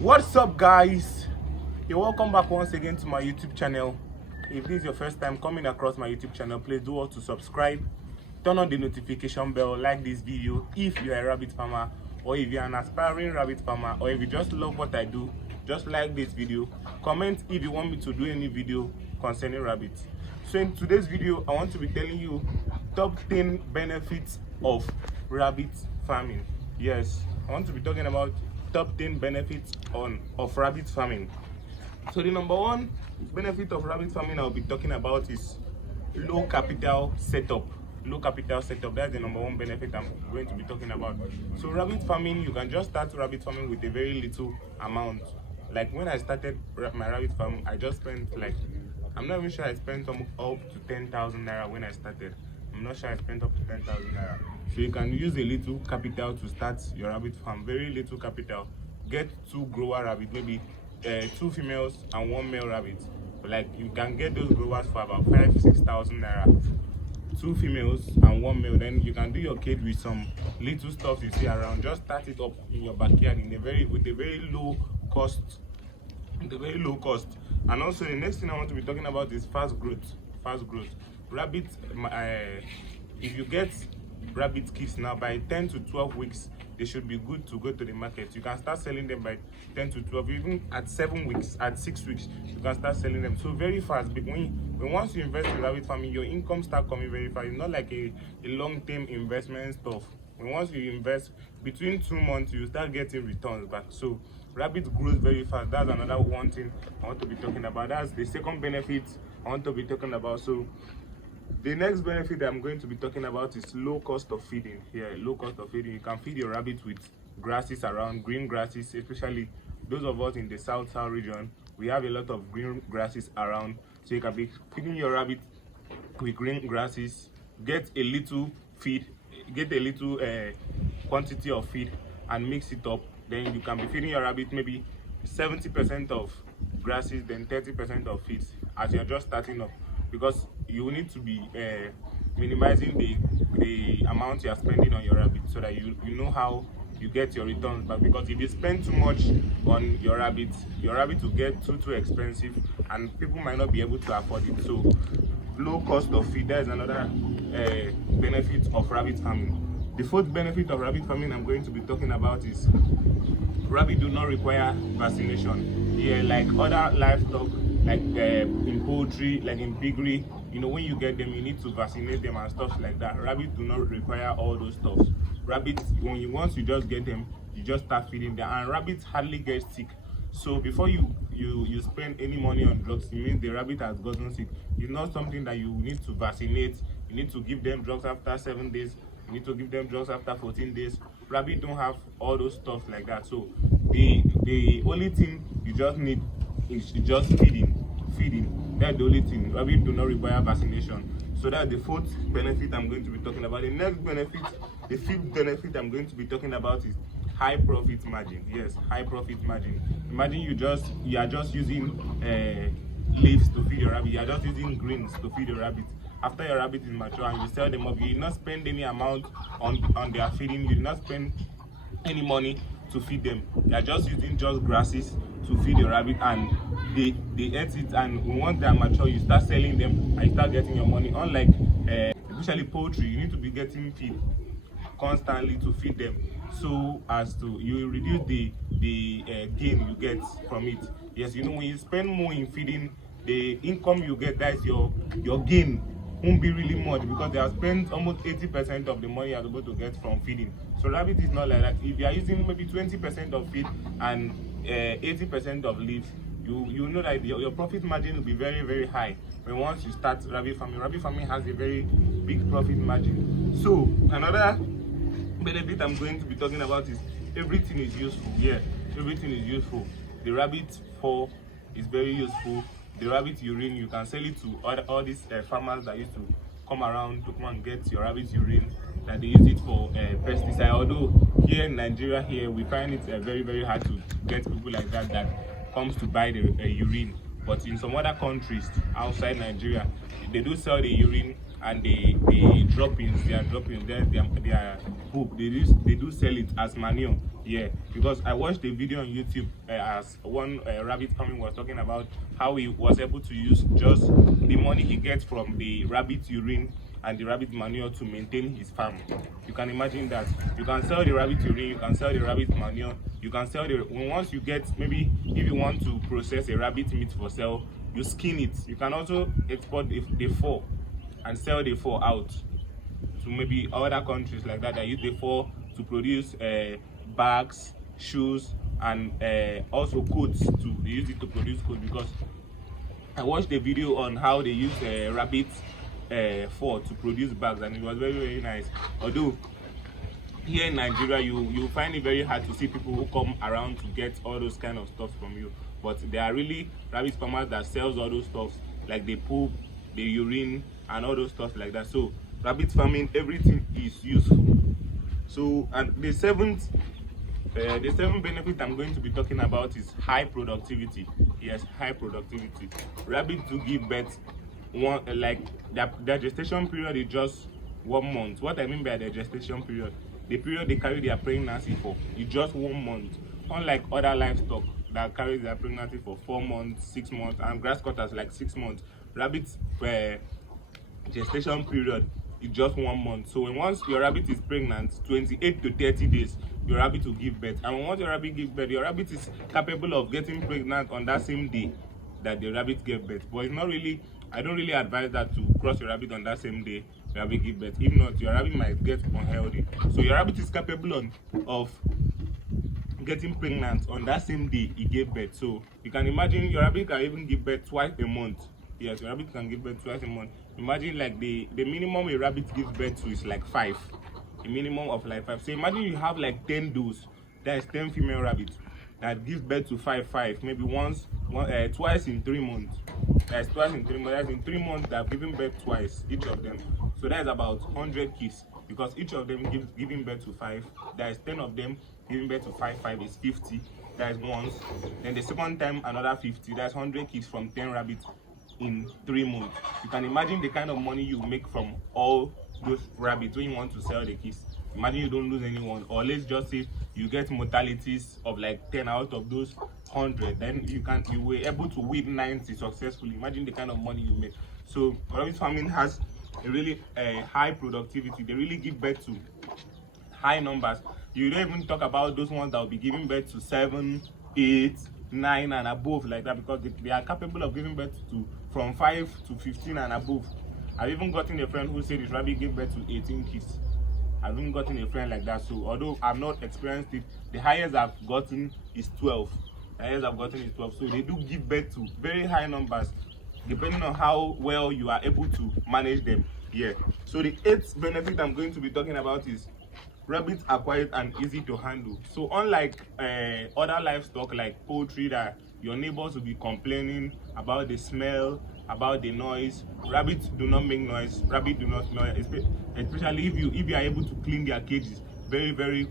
What's up, guys? You're welcome back once again to my YouTube channel. If this is your first time coming across my YouTube channel, please do want to subscribe, turn on the notification bell, like this video if you're a rabbit farmer, or if you're an aspiring rabbit farmer, or if you just love what I do, just like this video. Comment if you want me to do any video concerning rabbits. So in today's video, I want to be telling you top 10 benefits of rabbit farming. Yes, I want to be talking about top 10 benefits of rabbit farming. So the number one benefit of rabbit farming I'll be talking about is low capital setup. Low capital setup, that's the number one benefit I'm going to be talking about. So rabbit farming, you can just start rabbit farming with a very little amount. Like when I started my rabbit farm, I just spent like, I'm not even sure I spent up to 10,000 naira when I started. I'm not sure I spent up to 10,000 naira. So you can use a little capital to start your rabbit farm. Very little capital. Get 2 grower rabbits, maybe 2 females and 1 male rabbit. Like you can get those growers for about 5,000-6,000 naira. 2 females and 1 male. Then you can do your cage with some little stuff you see around. Just start it up in your backyard with a very low cost. And also the next thing I want to be talking about is fast growth. Rabbit, if you get rabbit kids now, by 10 to 12 weeks they should be good to go to the market. You can start selling them by 10 to 12, even at 7 weeks, at 6 weeks you can start selling them. So very fast. When once you invest in rabbit farming, your income start coming very fast. It's not like a long-term investment stuff. Once you invest, between 2 months you start getting returns back. So rabbit grows very fast. That's another one thing I want to be talking about. That's the second benefit I want to be talking about. So the next benefit that I'm going to be talking about is low cost of feeding. Low cost of feeding. You can feed your rabbit with grasses around, green grasses, especially those of us in the south region. We have a lot of green grasses around, so you can be feeding your rabbit with green grasses. Get a little feed, get a little quantity of feed and mix it up. Then you can be feeding your rabbit maybe 70% of grasses, then 30% of feeds as you're just starting up, because you need to be minimizing the amount you are spending on your rabbit, so that you know how you get your returns back. Because if you spend too much on your rabbit will get too expensive and people might not be able to afford it. So low cost of feed, that is another benefit of rabbit farming. The fourth benefit of rabbit farming I'm going to be talking about is rabbit do not require vaccination. Like other livestock, like in poultry, like in piggery, when you get them, you need to vaccinate them and stuff like that. Rabbits do not require all those stuff. Rabbits, once you just get them, you just start feeding them, and rabbits hardly get sick. So before you spend any money on drugs, it means the rabbit has gotten sick. It's not something that you need to vaccinate. You need to give them drugs after 7 days. You need to give them drugs after 14 days. Rabbits don't have all those stuff like that. So the only thing you just need is just feeding. That's the only thing. Rabbits do not require vaccination. So that's the fourth benefit I'm going to be talking about. The next benefit, the fifth benefit I'm going to be talking about is high profit margin. Yes, high profit margin. Imagine you are just using leaves to feed your rabbit. You are just using greens to feed your rabbit. After your rabbit is mature and you sell them up, you did not spend any amount on their feeding. You did not spend any money to feed them. You are just using grasses to feed your rabbit, and they eat it, and once they are mature you start selling them and you start getting your money. Unlike especially poultry, you need to be getting feed constantly to feed them, so as to you reduce the gain you get from it. Yes, when you spend more in feeding, the income you get, that is your gain, won't be really much, because they have spent almost 80% of the money you are able to get from feeding. So rabbit is not like that. If you are using maybe 20% of feed and 80% of leaves, you know that your profit margin will be very, very high. When once you start rabbit farming has a very big profit margin. So another benefit I'm going to be talking about is everything is useful. Everything is useful. The rabbit fur is very useful. The rabbit urine, you can sell it to all these farmers that used to come around to come and get your rabbit urine, that they use it for pesticide. Although here in Nigeria, we find it very, very hard to get people like that comes to buy the urine. But in some other countries outside Nigeria, they do sell the urine and the droppings, their poop, they do sell it as manure. Yeah, because I watched a video on YouTube as one rabbit farming was talking about how he was able to use just the money he gets from the rabbit urine and the rabbit manure to maintain his farm. You can imagine that. You can sell the rabbit urine, you can sell the rabbit manure, you can sell the, once you get, maybe if you want to process a rabbit meat for sale, you skin it. You can also export the fur and sell the fur out to maybe other countries like that use the fur to produce bags, shoes, and also coats too. They use it to produce coats, because I watched a video on how they use rabbit fur to produce bags, and it was very, very nice. Although here in Nigeria, you find it very hard to see people who come around to get all those kind of stuff from you. But there are really rabbit farmers that sells all those stuff, like the poop, the urine, and all those stuff like that. So rabbit farming, everything is useful. So, and the seventh benefit I'm going to be talking about is high productivity. Yes, high productivity. Rabbits do give birth one, like their gestation period is just 1 month. What I mean by the gestation period, the period they carry their pregnancy for is just 1 month. Unlike other livestock that carries their pregnancy for 4 months, 6 months, and grass cutters like 6 months, rabbits gestation period is just 1 month. So when once your rabbit is pregnant, 28 to 30 days, your rabbit will give birth. And once your rabbit gives birth, your rabbit is capable of getting pregnant on that same day that the rabbit gave birth. But it's not really, I don't really advise that to cross your rabbit on that same day your rabbit give birth. If not, your rabbit might get unhealthy. So your rabbit is capable of getting pregnant on that same day he gave birth. So you can imagine your rabbit can even give birth twice a month. Yes, your rabbit can give birth twice a month. Imagine like the minimum a rabbit gives birth to is like 5. A minimum of like 5. So imagine you have like 10 does, that is 10 female rabbits that gives birth to 5, maybe twice in 3 months. That's twice in 3 months. That's in 3 months they have given birth twice, each of them. So that is about 100 kids, because each of them giving birth to 5. That is 10 of them giving birth to 5 is 50. That is once. Then the second time another 50. That's 100 kids from 10 rabbits in 3 months. You can imagine the kind of money you make from all those rabbits when you want to sell the kids. Imagine you don't lose anyone, or let's just say you get mortalities of like 10 out of those 100, then you were able to weed 90 successfully. Imagine the kind of money you make. So rabbit farming has a really high productivity. They really give birth to high numbers. You don't even talk about those ones that will be giving birth to 7, 8, 9 and above like that, because they are capable of giving birth to from 5 to 15 and above. I've even gotten a friend who said his rabbit gave birth to 18 kids. I've even gotten a friend like that. So although I've not experienced it, the highest I've gotten is 12. The highest I've gotten is 12. So they do give birth to very high numbers, depending on how well you are able to manage them. Yeah. So the 8th benefit I'm going to be talking about is rabbits are quiet and easy to handle. So unlike other livestock like poultry that your neighbors will be complaining about the smell, about the noise, rabbits do not make noise. Rabbits do not smell, especially if you are able to clean their cages very, very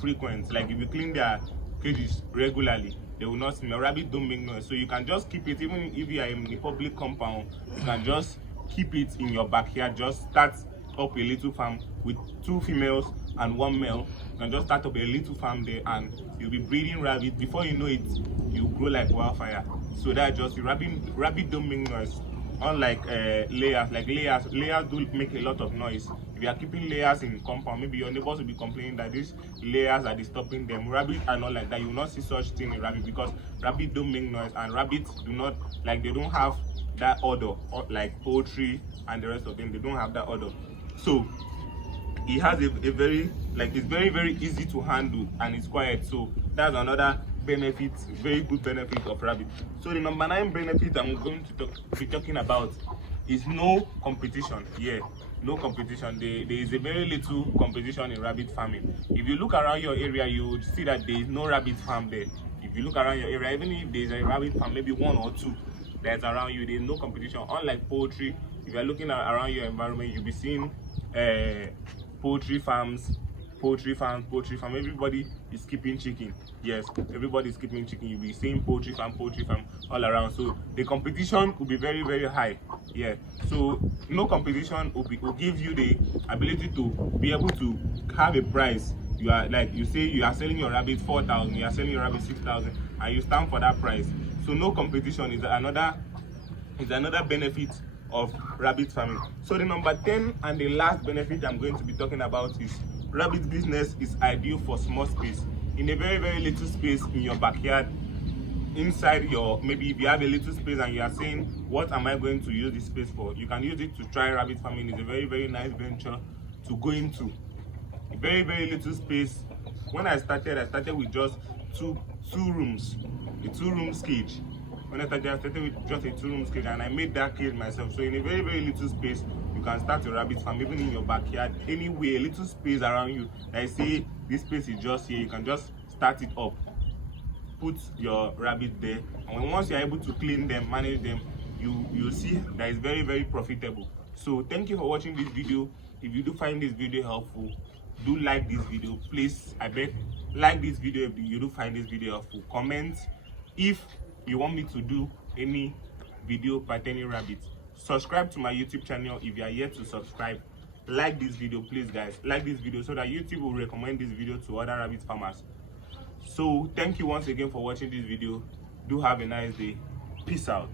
frequent. Like if you clean their cages regularly, they will not smell. Rabbits don't make noise, so you can just keep it. Even if you are in a public compound, you can just keep it in your backyard. Just start up a little farm with 2 females and 1 male. You can just start up a little farm there, and you'll be breeding rabbits. Before you know it, you grow like wildfire. So that's just rabbit don't make noise. Unlike layers, like layers do make a lot of noise. If you are keeping layers in compound, maybe your neighbors will be complaining that these layers are disturbing them. Rabbits are not like that. You will not see such thing in rabbit, because rabbits don't make noise, and rabbits do not, like, they don't have that odor like poultry and the rest of them. They don't have that odor. So it has a very, like, it's very, very easy to handle, and it's quiet. So that's another benefit, very good benefit of rabbit. So the number 9 benefit I'm going to be talking about is no competition. Yeah, no competition. There is a very little competition in rabbit farming. If you look around your area, you would see that there is no rabbit farm there. If you look around your area, even if there is a rabbit farm, maybe 1 or 2 that's around you, there is no competition. Unlike poultry, if you are looking around your environment, you'll be seeing poultry farms. Everybody is keeping chicken. Yes, everybody is keeping chicken. You'll be seeing poultry farm all around. So the competition will be very, very high. Yeah. So no competition will give you the ability to be able to have a price. You are like, you say you are selling your rabbit 4,000, you are selling your rabbit 6,000, and you stand for that price. So no competition is another benefit of rabbit farming. So the number 10 and the last benefit I'm going to be talking about is rabbit business is ideal for small space. In a very, very little space in your backyard, inside your, maybe if you have a little space and you are saying, what am I going to use this space for? You can use it to try rabbit farming. It's a very, very nice venture to go into. A very, very little space. When I started with just two rooms, a 2-room cage. When I started with just a 2-room cage, and I made that cage myself. So in a very, very little space, you can start a rabbit farm, even in your backyard, anywhere, a little space around you. I say this space is just here, you can just start it up, put your rabbit there, and once you're able to clean them, manage them, you'll see that it's very, very profitable. So thank you for watching this video. If you do find this video helpful, do like this video, please. I beg, like this video if you do find this video helpful. Comment if you want me to do any video pertaining rabbits. Subscribe to my YouTube channel if you are yet to subscribe. Like this video, please guys, like this video so that YouTube will recommend this video to other rabbit farmers. So thank you once again for watching this video. Do have a nice day. Peace out.